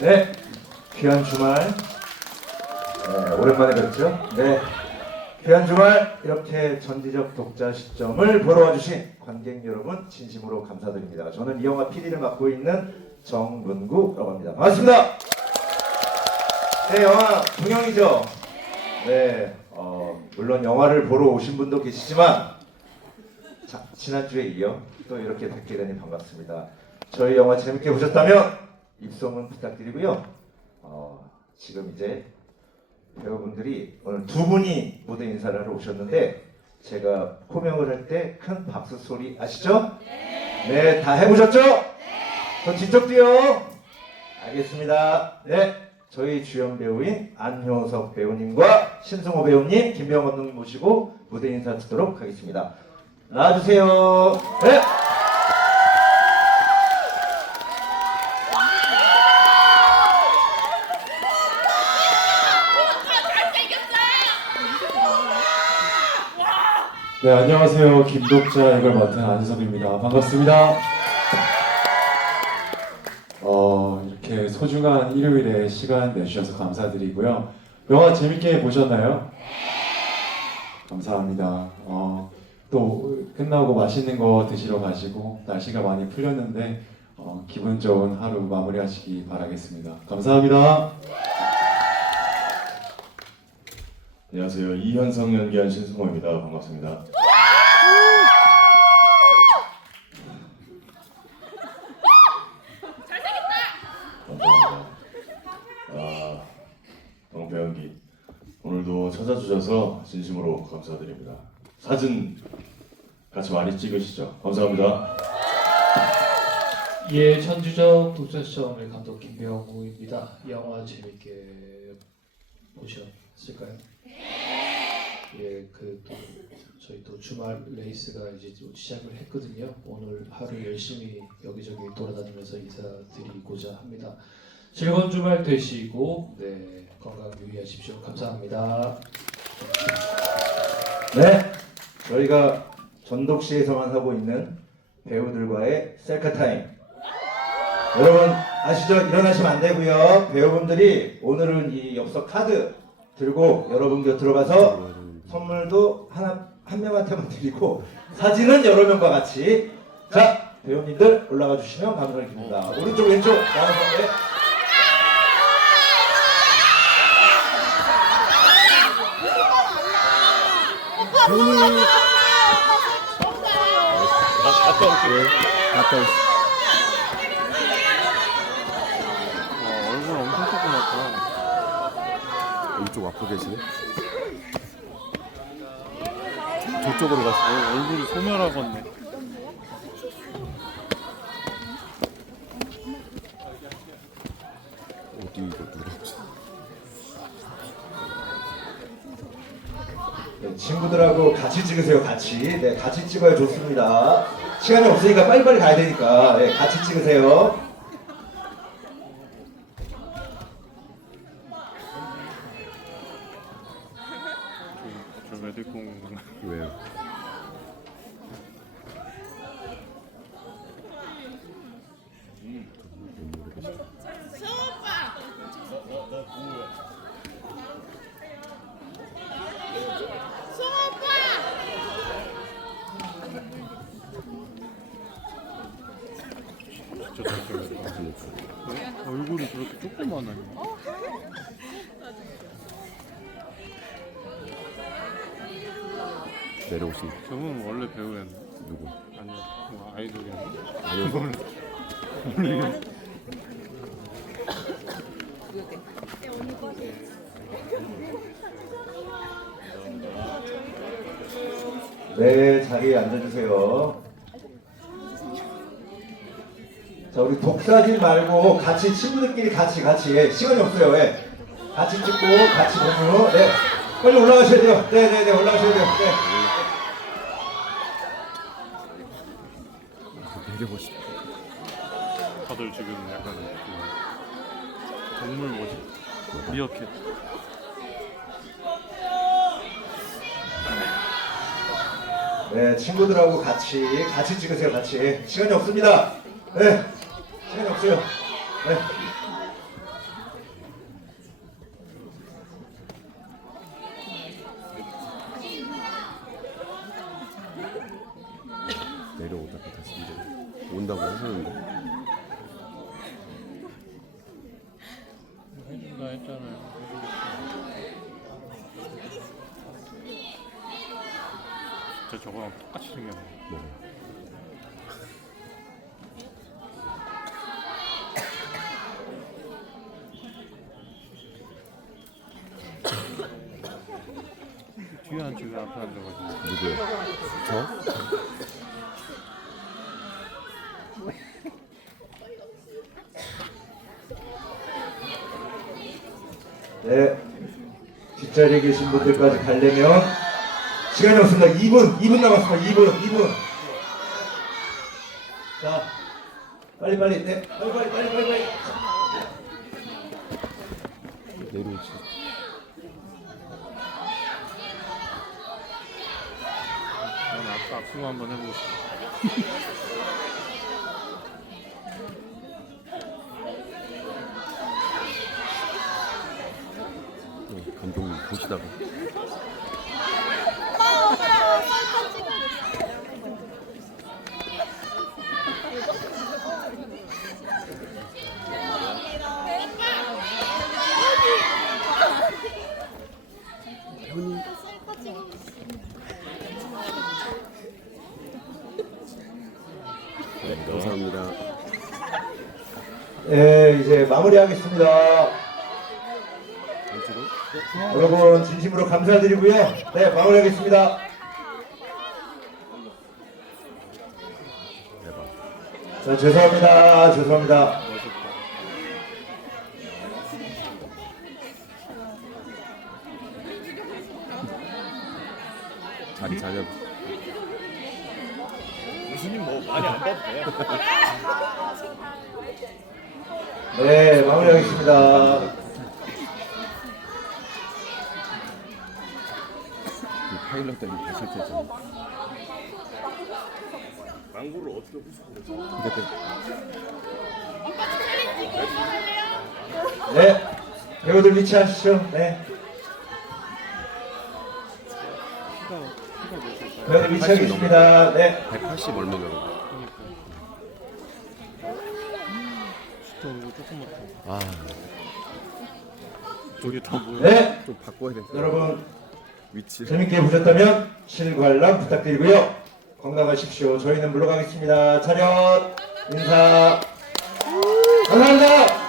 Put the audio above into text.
네, 귀한 주말. 네, 오랜만에 뵙죠. 네, 귀한 주말 이렇게 전지적 독자 시점을 보러 와주신 관객 여러분 진심으로 감사드립니다. 저는 이 영화 PD를 맡고 있는 정문구라고 합니다. 반갑습니다. 네, 영화 동영이죠. 네, 어, 물론 영화를 보러 오신 분도 계시지만 자, 지난주에 이어 또 이렇게 뵙게 되니 반갑습니다. 저희 영화 재밌게 보셨다면 입소문 부탁드리고요. 어, 지금 이제 배우분들이 오늘 두 분이 무대 인사를 하러 오셨는데 제가 호명을 할 때 큰 박수 소리 아시죠? 네. 다 해보셨죠? 네. 저 뒤쪽 뛰어. 알겠습니다. 네. 저희 주연 배우인 안효석 배우님과 신승호 배우님, 김병원 감독님 모시고 무대 인사 듣도록 하겠습니다. 나와주세요. 네. 네, 안녕하세요. 김독자 역을 맡은 안석입니다. 반갑습니다. 어, 이렇게 소중한 일요일에 시간 내주셔서 감사드리고요. 영화 재밌게 보셨나요? 감사합니다. 어, 또 끝나고 맛있는 거 드시러 가시고 날씨가 많이 풀렸는데 어, 기분 좋은 하루 마무리하시기 바라겠습니다. 감사합니다. 안녕하세요. 이현성 연기한 신승호입니다. 반갑습니다. 감사합니다. 아, 동배 연기 오늘도 찾아주셔서 진심으로 감사드립니다. 사진 같이 많이 찍으시죠. 감사합니다. 예, 천주적 독자시점을 감독 김병우입니다. 영화 재밌게 보셨 을까요? 예, 그 또 저희 또 주말 레이스가 이제 또 시작을 했거든요. 오늘 하루 열심히 여기저기 돌아다니면서 인사드리고자 합니다. 즐거운 주말 되시고 네 건강 유의하십시오. 감사합니다. 네, 저희가 전독시에서만 하고 있는 배우들과의 셀카 타임. 여러분 아시죠? 일어나시면 안 되고요. 배우분들이 오늘은 이 엽서 카드 들고 여러분 곁으로 가서 선물도 하나 한 명한테만 드리고 사진은 여러 명과 같이 자 배우님들 올라가 주시면 감사드립니다. 오른쪽 왼쪽 나눠서 네. 와, 얼굴 엄청 조그맣다. 이쪽 앞으로 계시네? 저쪽으로 갔어. 어, 얼굴이 소멸하겠네. 어디 이거 누르? 네, 친구들하고 같이 찍으세요, 같이. 네, 같이 찍어야 좋습니다. 시간이 없으니까 빨리빨리 가야 되니까. 네, 같이 찍으세요. 저 매듭공 왜요? 진짜 잘 생겼다. 얼굴이 저렇게 조그만하냐? 내려오신 저분 원래 배우였나? 누구? 아니요, 뭐 아이돌이었나? 아니요. 네, 자리에 앉아주세요. 자, 우리 독사진 말고 같이 친구들끼리 같이 같이 예, 시간이 없어요. 예. 같이 찍고 같이 공유. 네, 빨리 올라가셔야 돼요. 네, 네, 네, 올라가셔야 돼요. 네. 내려오신 다들 지금 약간 그 동물 뭐지? 미어캣. 네, 친구들하고 같이 같이 찍으세요. 같이 시간이 없습니다. 네, 시간이 없어요. 네. 준다고 하시는데. 해준다 했잖아요. 저 저거랑 똑같이 생겼네. 뭐. 뒤에 한 줄에 앞에 앉아가지고. 누구야? 저? 네. 뒷자리에 계신 분들까지 가려면 시간이 없습니다. 2분, 2분 남았습니다. 2분, 2분. 자, 빨리 빨리, 네, 빨리 빨리 빨리 빨리 빨리. 내려오지. 난 아까 악수 한번 해보고 싶어. 어, 감독님 보시다가. 네, 감사합니다. 네, 이제 마무리하겠습니다. 여러분 진심으로 감사드리고요. 네, 마무리하겠습니다. 대박. 자, 죄송합니다. 죄송합니다. 자리 자녀. 네, 마무리하겠습니다. 그 파일럿 때문에 다 설치했잖아. 망고를 어떻게 부수고 그때 네, 배우들 위치하시죠. 네. 배우들 위치하겠습니다. 네. 180 얼마냐고. 진짜 이거 조금만 더. 아, 저기 다 뭐야? 네, 좀 바꿔야 돼. 여러분 위치. 재밌게 보셨다면 실관람 부탁드리고요. 건강하십시오. 저희는 물러가겠습니다. 차렷 인사 감사합니다.